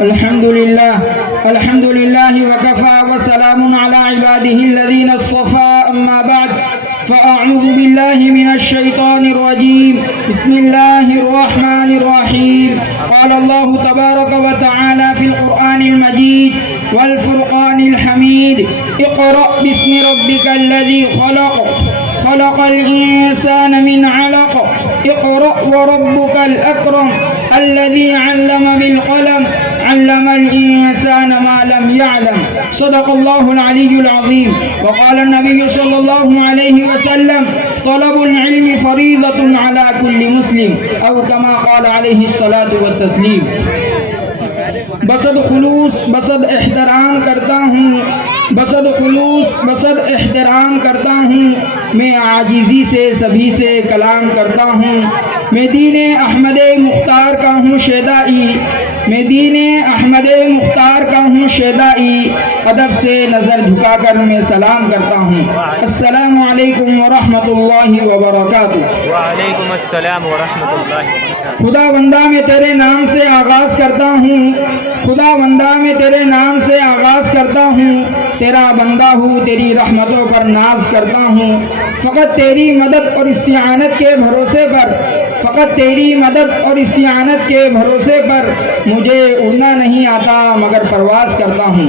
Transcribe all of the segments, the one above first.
الحمد لله وكفى وسلام على عباده الذين اصطفى أما بعد فأعوذ بالله من الشيطان الرجيم بسم الله الرحمن الرحيم قال الله تبارك وتعالى في القرآن المجيد والفرقان الحميد اقرأ باسم ربك الذي خلق الإنسان من علق اقرأ وربك الأكرم الذي علم بالقلم علم الإنسان ما لم يعلم صدق الله العلي العظيم. وقال النبي صلى الله عليه وسلم طلب العلم فريضة على كل مسلم أو كما قال عليه الصلاة والتسليم. بصد خلوص بصد احترام کرتا ہوں میں عاجزی سے سبھی سے کلام کرتا ہوں. میں دین احمد مختار کا ہوں شیدائی ادب سے نظر جھکا کر میں سلام کرتا ہوں. السلام علیکم ورحمۃ اللہ وبرکاتہ. وعلیکم السلام ورحمۃ اللہ وبرکاتہ. خدا بندہ میں تیرے نام سے آغاز کرتا ہوں تیرا بندہ ہوں تیری رحمتوں پر ناز کرتا ہوں. فقط تیری مدد اور استعانت کے بھروسے پر مجھے اڑنا نہیں آتا مگر پرواز کرتا ہوں.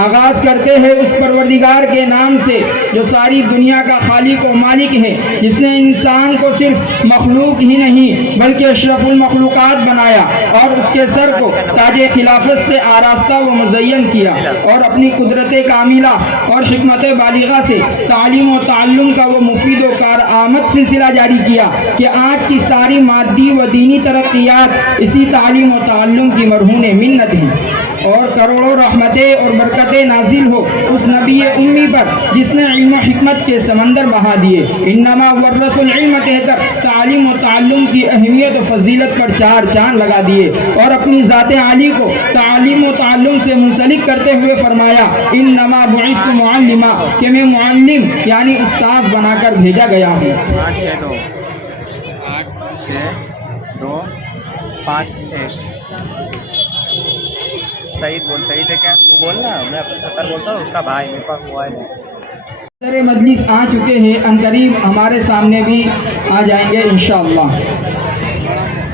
آغاز کرتے ہیں اس پروردگار کے نام سے جو ساری دنیا کا خالق و مالک ہے، جس نے انسان کو صرف مخلوق ہی نہیں بلکہ اشرف المخلوقات بنایا اور اس کے سر کو تاج خلافت سے آراستہ و مزین کیا اور اپنی قدرت کاملہ اور حکمت بالغہ سے تعلیم و تعلم کا وہ مفید و کارآمد سلسلہ جاری کیا کہ آج کی ساری مادی و دینی ترقیات اسی تعلیم و تعلم کی مرہون منت ہیں. اور کروڑوں رحمتیں اور برکتیں نازل ہو اس نبی امی پر جس نے علم و حکمت کے سمندر بہا دیے. انما ورث العلم کہہ کر تعلیم و تعلم کی اہمیت و فضیلت پر چار چاند لگا دیے اور اپنی ذات عالی کو تعلیم و تعلم سے منسلک کرتے ہوئے فرمایا انما بعثت معلما کہ میں معلم یعنی استاد بنا کر بھیجا گیا ہوں. 8-6-2-5-1 صحیح ہے کیا وہ بولنا میں اپنا 70 بولتا ہوں اس کا بھائی میرے پاس موبائل ہے. مجلس آ چکے ہیں عنقریب ہمارے سامنے بھی آ جائیں گے انشاءاللہ.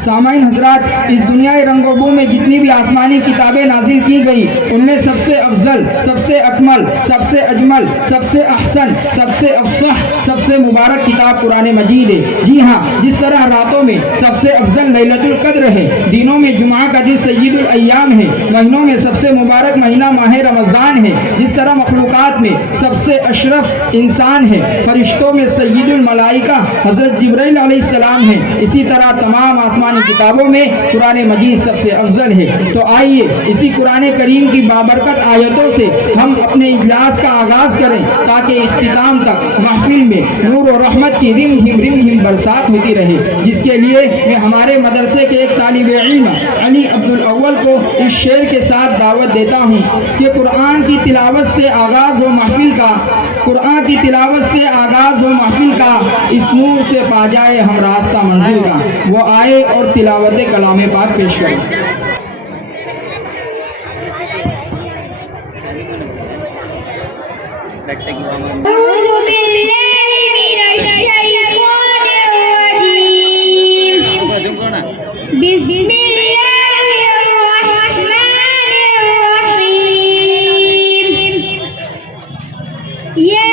سامعین حضرات، اس دنیا رنگ و بو میں جتنی بھی آسمانی کتابیں نازل کی گئی ان میں سب سے افضل، سب سے اکمل، سب سے اجمل، سب سے احسن، سب سے افصح، سب سے مبارک کتاب قرآن مجید ہے. جی ہاں، جس طرح راتوں میں سب سے افضل لیلۃ القدر ہے، دنوں میں جمعہ کا دن سید الایام ہے، مہینوں میں سب سے مبارک مہینہ ماہ رمضان ہے، جس طرح مخلوقات میں سب سے اشرف انسان ہے، فرشتوں میں سید الملائکہ حضرت جبرائیل علیہ السلام ہے، اسی طرح تمام آسمانی کتابوں میں قرآن مجید سب سے افضل ہے. تو آئیے اسی قرآن کریم کی بابرکت آیتوں سے ہم اپنے اجلاس کا آغاز کریں تاکہ اختتام تک محفل میں نور و رحمت کی رم جھم برسات ہوتی رہے. جس کے لیے میں ہمارے مدرسے کے ایک طالب علم علی عبدالاول کو اس شعر کے ساتھ دعوت دیتا ہوں کہ قرآن کی تلاوت سے آغاز ہو محفل کا اس نور سے پا جائے ہم راستہ منزل کا. وہ آئے اور تلاوت کلام پاک پیش کریں. بسم اللہ الرحمن الرحیم. یا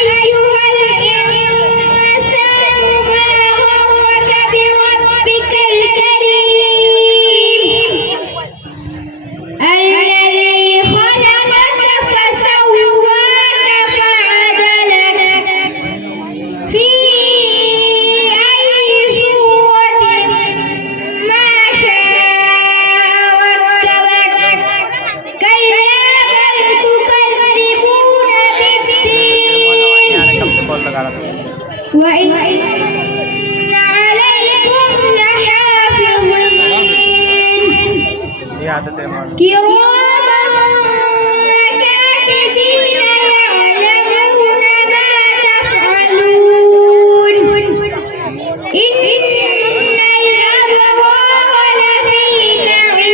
ایھا الانسان ما غرک بربک الکریم الذی خلقک فسواک فعدلک فی وَإِنَّ عَلَيْكُمْ لَحَافِظِينَ كِرَامًا كَاتِبِينَ يَعْلَمُونَ مَا تَفْعَلُونَ. إِنَّ الْأَبْرَارَ لَفِي نَعِيمٍ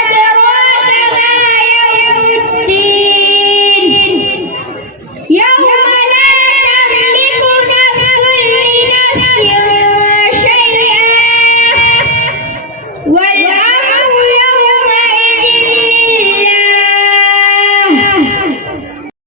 أدراك ما يوم الدين يوم لا تملك نفس لنفس شيئا والأمر يومئذ لله